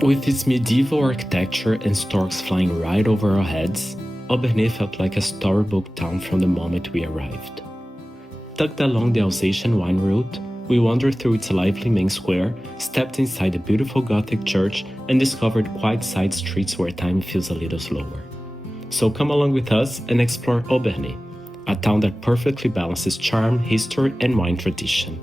With its medieval architecture and storks flying right over our heads, Obernai felt like a storybook town from the moment we arrived. Tucked along the Alsatian Wine Route, we wandered through its lively main square, stepped inside the beautiful Gothic church, and discovered quiet side streets where time feels a little slower. So come along with us and explore Obernai, a town that perfectly balances charm, history, and wine tradition.